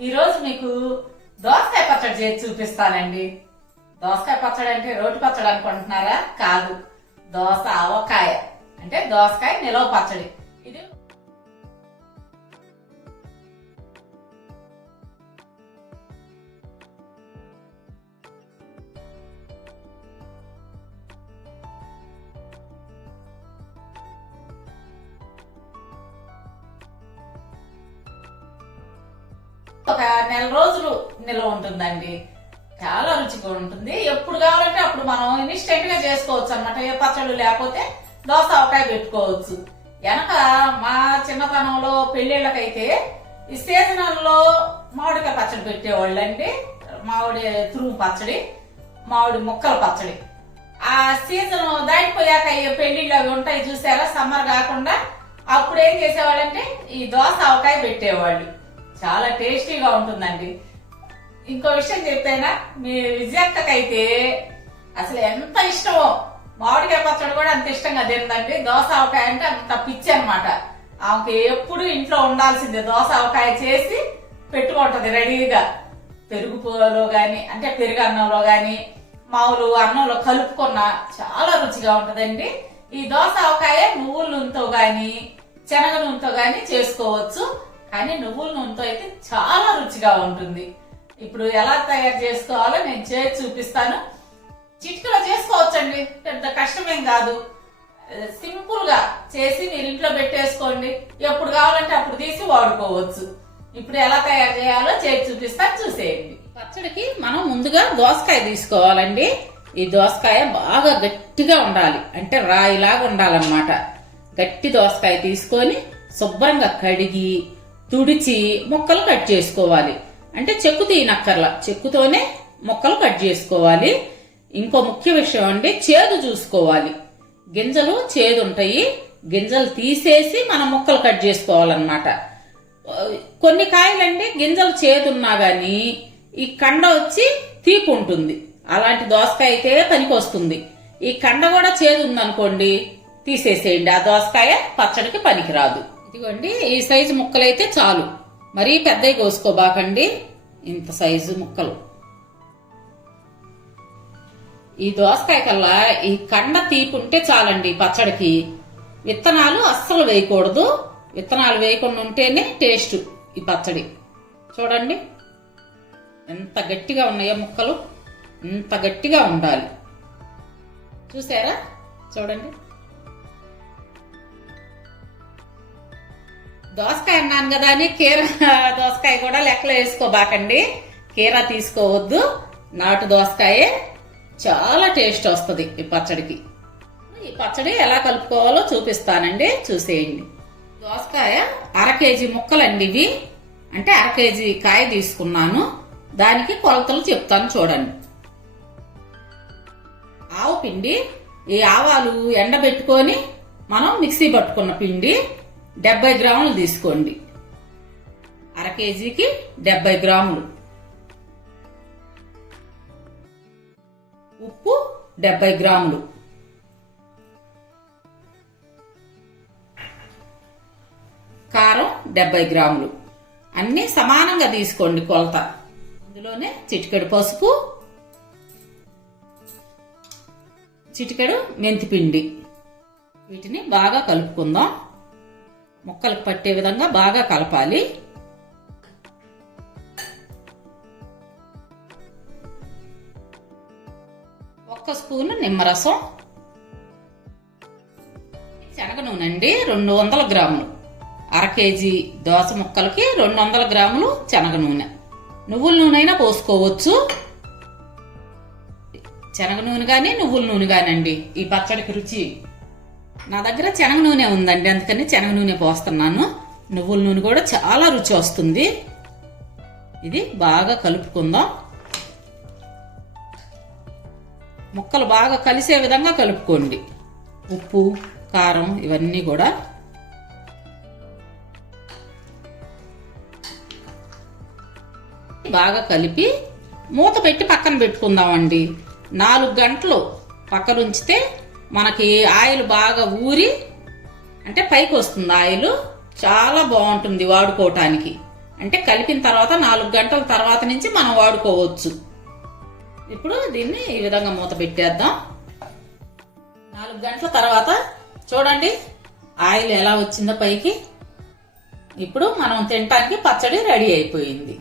ఈరోజు మీకు దోసకాయ పచ్చడి చేసి చూపిస్తానండి. దోసకాయ పచ్చడి అంటే రోటి పచ్చడి అనుకుంటున్నారా? కాదు. దోస ఆవకాయ. అంటే దోసకాయ నిలవ పచ్చడి. ఒక నెల రోజులు నిల్వ ఉంటుందండి. చాలా రుచిగా ఉంటుంది. ఎప్పుడు కావాలంటే అప్పుడు మనం ఇన్స్టెంట్గా చేసుకోవచ్చు అన్నమాట. ఏ పచ్చళ్ళు లేకపోతే దోస ఆవకాయ పెట్టుకోవచ్చు. వెనక మా చిన్నతనంలో పెళ్ళిళ్ళకైతే ఈ సీజనల్లో మామిడికాయ పచ్చడి పెట్టేవాళ్ళు అండి మామిడి తురుము పచ్చడి మామిడి ముక్కల పచ్చడి. ఆ సీజన్ దాటిపోయాక ఈ పెళ్ళిళ్ళు అవి ఉంటాయి చూసారా? సమ్మర్ కాకుండా అప్పుడు ఏం చేసేవాళ్ళంటే ఈ దోస ఆవకాయ పెట్టేవాళ్ళు. చాలా టేస్టీగా ఉంటుందండి. ఇంకో విషయం చెప్పానా మీ విజయక్కకైతే అసలు ఎంత ఇష్టమో. మామిడికాయ పచ్చడి కూడా అంత ఇష్టంగా తిందండి దోస ఆవకాయ అంటే అంత పిచ్చి అనమాట ఆమెకి ఎప్పుడు ఇంట్లో ఉండాల్సిందే. దోస ఆవకాయ చేసి పెట్టుకుంటది రెడీగా. పెరుగు పూలలో గాని అంటే పెరుగు అన్నంలో గాని మామూలు అన్నంలో కలుపుకున్న చాలా రుచిగా ఉంటదండి. ఈ దోశ ఆవకాయ నువ్వుల నూనెతో గాని శనగ నూనెతో గాని చేసుకోవచ్చు. కానీ నువ్వుల నూనెతో అయితే చాలా రుచిగా ఉంటుంది. ఇప్పుడు ఎలా తయారు చేసుకోవాలో నేను చేసి చూపిస్తాను. చిటికలో చేసుకోవచ్చండి. పెద్ద కష్టమేం కాదు. సింపుల్గా చేసి మీరు ఇంట్లో పెట్టేసుకోండి. ఎప్పుడు కావాలంటే అప్పుడు తీసి వాడుకోవచ్చు. ఇప్పుడు ఎలా తయారు చేయాలో చేసి చూపిస్తాను. చూసేయండి. పచ్చడికి మనం ముందుగా దోసకాయ తీసుకోవాలండి. ఈ దోసకాయ బాగా గట్టిగా ఉండాలి. అంటే రాయిలాగా ఉండాలన్నమాట. గట్టి దోసకాయ తీసుకొని శుభ్రంగా కడిగి తుడిచి ముక్కలు కట్ చేసుకోవాలి. అంటే చెక్కు తీయనక్కర్లా. చెక్కుతోనే ముక్కలు కట్ చేసుకోవాలి. ఇంకో ముఖ్య విషయం అండి చేదు చూసుకోవాలి. గింజలు చేదు ఉంటాయి గింజలు తీసేసి మనం ముక్కలు కట్ చేసుకోవాలన్నమాట. కొన్ని కాయలండి గింజలు చేదున్నా కానీ ఈ కండ వచ్చి తీపి ఉంటుంది. అలాంటి దోసకాయ అయితే పనికి వస్తుంది ఈ కండ కూడా చేదు ఉందనుకోండి తీసేసేయండి. ఆ దోసకాయ పచ్చడికి పనికిరాదు. ఇదిగోండి ఈ సైజు ముక్కలైతే చాలు. మరీ పెద్దవి కోసుకోబాకండి. ఇంత సైజు ముక్కలు. ఈ దోసకాయ కల్లా ఈ కండ తీపి ఉంటే చాలండి పచ్చడికి. విత్తనాలు అస్సలు వేయకూడదు. విత్తనాలు వేయకుండా ఉంటేనే టేస్ట్ ఈ పచ్చడి. చూడండి ఎంత గట్టిగా ఉన్నాయో ముక్కలు. ఇంత గట్టిగా ఉండాలి. చూసారా? చూడండి. దోసకాయ అన్నాను కదా అని కీర దోసకాయ కూడా లెక్కలో వేసుకోబాకండి. కీర తీసుకోవద్దు. నాటు దోసకాయే చాలా టేస్ట్ వస్తుంది ఈ పచ్చడికి. ఈ పచ్చడి ఎలా కలుపుకోవాలో చూపిస్తానండి. చూసేయండి. దోసకాయ అర కేజీ ముక్కలండి ఇవి. అంటే అర కేజీ కాయ తీసుకున్నాను. దానికి కొలతలు చెప్తాను చూడండి. ఆవు పిండి ఈ ఆవాలు ఎండబెట్టుకొని మనం మిక్సీ పట్టుకున్న పిండి డెబ్బై గ్రాములు తీసుకోండి. అర కేజీకి డెబ్బై గ్రాములు. ఉప్పు డెబ్బై గ్రాములు. కారం డెబ్బై గ్రాములు. అన్నీ సమానంగా తీసుకోండి కొలత. ఇందులోనే చిటికెడు పసుపు చిటికెడు మెంతిపిండి. వీటిని బాగా కలుపుకుందాం. ముక్కలకు పట్టే విధంగా బాగా కలపాలి. ఒక్క స్పూను నిమ్మరసం శనగ నూనె అండి రెండు వందల గ్రాములు. అర కేజీ దోస ముక్కలకి రెండు వందల గ్రాములు శనగ నూనె. నువ్వుల నూనె అయినా పోసుకోవచ్చు. శనగ నూనె కానీ నువ్వుల నూనె కానండి ఈ పచ్చడికి రుచి నా దగ్గర శనగ నూనె ఉందండి అందుకని శనగ నూనె పోస్తున్నాను. నువ్వుల నూనె కూడా చాలా రుచి వస్తుంది. ఇది బాగా కలుపుకుందాం. ముక్కలు బాగా కలిసే విధంగా కలుపుకోండి. ఉప్పు కారం ఇవన్నీ కూడా. బాగా కలిపి మూత పెట్టి పక్కన పెట్టుకుందామండి. నాలుగు గంటలు పక్కన ఉంచితే మనకి ఆయిల్ బాగా ఊరి అంటే పైకి వస్తుంది ఆయిల్. చాలా బాగుంటుంది వాడుకోవటానికి. అంటే కలిపిన తర్వాత నాలుగు గంటల తర్వాత నుంచి మనం వాడుకోవచ్చు. ఇప్పుడు దీన్ని ఈ విధంగా మూత పెట్టేద్దాం. నాలుగు గంటల తర్వాత చూడండి ఆయిల్ ఎలా వచ్చిందో పైకి. ఇప్పుడు మనం తినటానికి పచ్చడి రెడీ అయిపోయింది.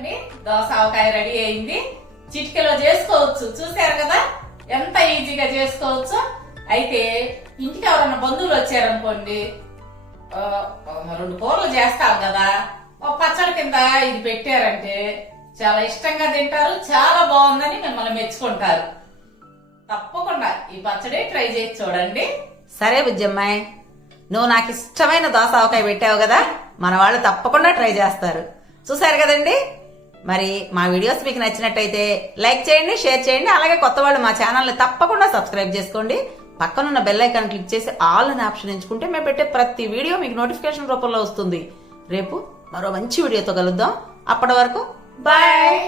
చూడండి దోస ఆవకాయ రెడీ అయింది. చిటికెలో చేసుకోవచ్చు. చూసారు కదా? ఎంత ఈజీగా చేసుకోవచ్చు. అయితే ఇంటికి ఎవరన్నా బంధువులు వచ్చారనుకోండి రెండు కూరలు చేస్తాం కదా. ఒక పచ్చడి కింద ఇది పెట్టారంటే చాలా ఇష్టంగా తింటారు చాలా బాగుందని మిమ్మల్ని మెచ్చుకుంటారు. తప్పకుండా ఈ పచ్చడి ట్రై చేసి చూడండి. సరే బుజ్జమ్మాయి నువ్వు నాకు ఇష్టమైన దోస ఆవకాయ పెట్టావు కదా మన వాళ్ళు తప్పకుండా ట్రై చేస్తారు. చూసారు కదండి? మరి మా వీడియోస్ మీకు నచ్చినట్టయితే లైక్ చేయండి షేర్ చేయండి అలాగే కొత్త వాళ్ళు మా ఛానల్ని తప్పకుండా సబ్స్క్రైబ్ చేసుకోండి. పక్కనున్న బెల్ ఐకాన్ క్లిక్ చేసి ఆల్ అనే ఆప్షన్ ఎంచుకుంటే మేము పెట్టే ప్రతి వీడియో మీకు నోటిఫికేషన్ రూపంలో వస్తుంది. రేపు మరో మంచి వీడియోతో కలుద్దాం. అప్పటి వరకు బాయ్